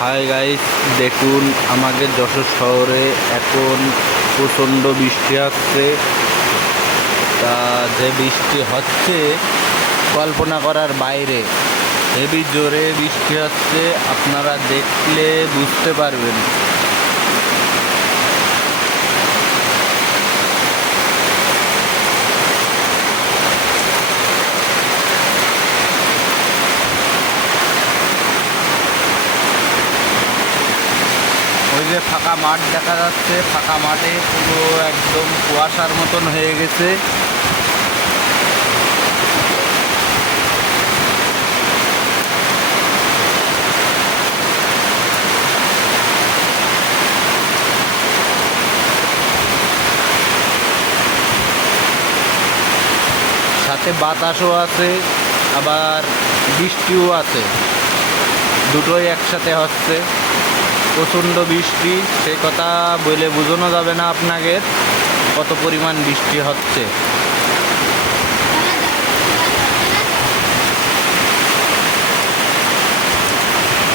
Hi guys, দেখুন আমাদের যশোর শহরে এখন প্রচণ্ড বৃষ্টি হচ্ছে। তা যে বৃষ্টি হচ্ছে কল্পনা করার বাইরে, হেভি জোরে বৃষ্টি হচ্ছে, আপনারা দেখলে বুঝতে পারবেন। ওই যে ফাঁকা মাঠ দেখা যাচ্ছে, ফাঁকা মাঠে পুরো একদম কুয়াশার মতন হয়ে গেছে। সাথে বাতাসও আছে, আবার বৃষ্টিও আছে, দুটোই একসাথে হচ্ছে। প্রচণ্ড বৃষ্টি, সে কথা বলে বোঝানো যাবে না আপনাকে কত পরিমাণ বৃষ্টি হচ্ছে।